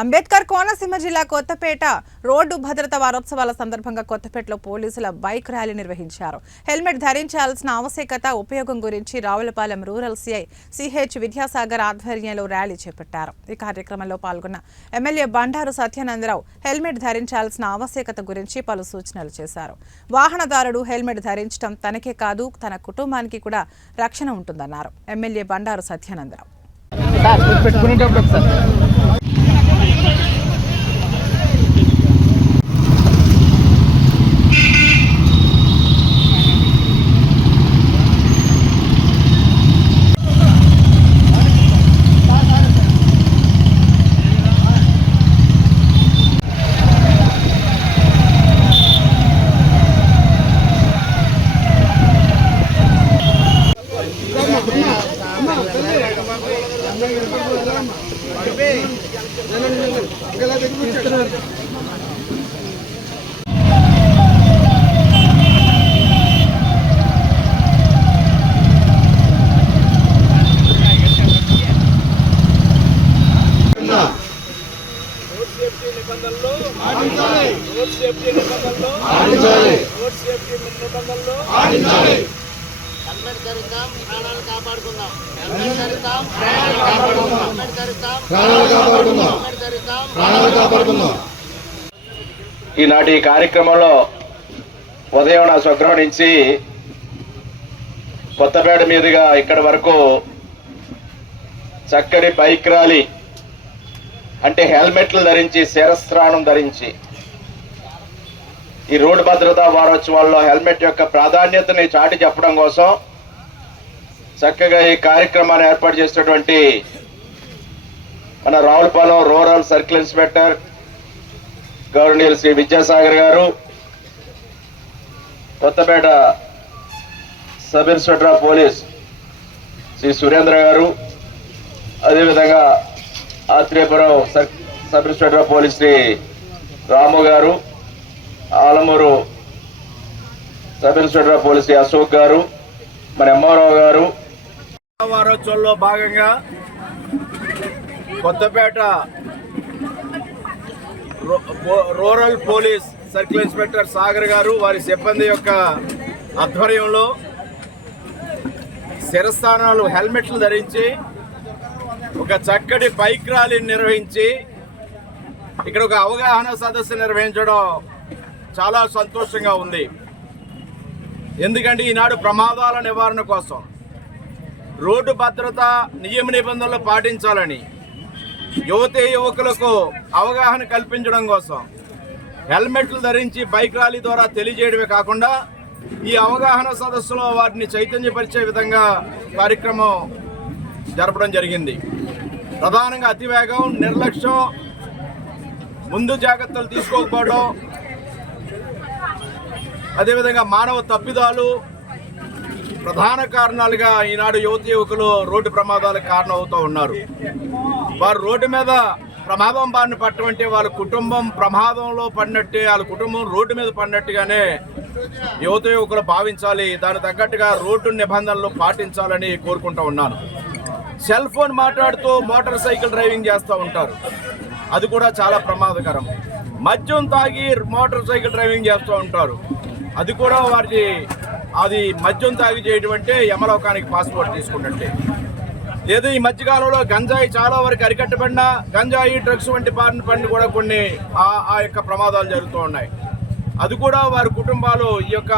అంబేద్కర్ కోనసీమ జిల్లా కొత్తపేట రోడ్డు భద్రతా వారోత్సవాల సందర్భంగా కొత్తపేటలో పోలీసుల బైక్ ర్యాలీ నిర్వహించారు. హెల్మెట్ ధరించాల్సిన ఆవశ్యకత, ఉపయోగం గురించి Ravulapalem rural CI CH Vidyasagar ఆధ్వర్యంలో ర్యాలీ చేపట్టారు. ఈ కార్యక్రమంలో పాల్గొన్న ఎమ్మెల్యే బండారు సత్యానందరావు హెల్మెట్ ధరించాల్సిన ఆవశ్యకత గురించి పలు సూచనలు చేశారు. వాహనదారుడు హెల్మెట్ ధరించడం తనకే కాదు, తన కుటుంబానికి కూడా రక్షణ ఉంటుందన్నారు ఎమ్మెల్యే బండారు సత్యానందరావు. ఈనాటి కార్యక్రమంలో ఉదయం నా స్వగృహం నుంచి కొత్తపేట మీదుగా ఇక్కడి వరకు చక్కటి బైక్ ర్యాలీ, అంటే హెల్మెట్లు ధరించి, శిరస్త్రాణం ధరించి ఈ రోడ్డు భద్రతా వారోత్సవాల్లో హెల్మెట్ యొక్క ప్రాధాన్యతని చాటి చెప్పడం కోసం చక్కగా ఈ కార్యక్రమాన్ని ఏర్పాటు చేసినటువంటి మన Ravulapalem rural circle inspector governor Shri Vidyasagar గారు, Kothapeta sub inspector of police Shri Surendra గారు, అదేవిధంగా Atreyapuram sub inspector of police Shri Ramu గారు, Alamuru sub inspector of police Shri Ashok గారు, మన ఎంఆర్ఓ గారు. వారోత్సవంలో భాగంగా Kothapeta rural police circle inspector Sagar గారు, వారి సిబ్బంది యొక్క ఆధ్వర్యంలో శిరస్థానాలు, హెల్మెట్లు ధరించి ఒక చక్కటి బైక్ ర్యాలీని నిర్వహించి ఇక్కడ ఒక అవగాహన సదస్సు నిర్వహించడం చాలా సంతోషంగా ఉంది. ఎందుకంటే ఈనాడు ప్రమాదాల నివారణ కోసం రోడ్డు భద్రత నియమ నిబంధనలు పాటించాలని యువతే యువకులకు అవగాహన కల్పించడం కోసం హెల్మెట్లు ధరించి బైక్ ర్యాలీ ద్వారా తెలియజేయడమే కాకుండా ఈ అవగాహన సదస్సులో వారిని చైతన్యపరిచే విధంగా కార్యక్రమం జరపడం జరిగింది. ప్రధానంగా అతివేగం, నిర్లక్ష్యం, ముందు జాగ్రత్తలు తీసుకోకపోవడం, అదేవిధంగా మానవ తప్పిదాలు ప్రధాన కారణాలుగా ఈనాడు యువకులు రోడ్డు ప్రమాదాలకు కారణం అవుతూ ఉన్నారు. వారు రోడ్డు మీద ప్రమాదం బారిన పట్టడం అంటే వాళ్ళ కుటుంబం ప్రమాదంలో పడినట్టే, వాళ్ళ కుటుంబం రోడ్డు మీద పడినట్టుగానే యువకులు భావించాలి. దానికి తగ్గట్టుగా రోడ్డు నిబంధనలు పాటించాలని కోరుకుంటూ ఉన్నాను. సెల్ ఫోన్ మాట్లాడుతూ మోటార్ సైకిల్ డ్రైవింగ్ చేస్తూ ఉంటారు, అది కూడా చాలా ప్రమాదకరం. మద్యం తాగి మోటార్ సైకిల్ డ్రైవింగ్ చేస్తూ ఉంటారు, అది కూడా అది మద్యం తాగి చేయడం అంటే యమలోకానికి పాస్పోర్ట్ తీసుకున్నట్టే. లేదు, ఈ మధ్యకాలంలో గంజాయి చాలా వరకు అరికట్టబడినా గంజాయి, డ్రగ్స్ వంటి బారిన పడిన కూడా కొన్ని ఆ యొక్క ప్రమాదాలు జరుగుతూ ఉన్నాయి. అది కూడా వారి కుటుంబాలు ఈ యొక్క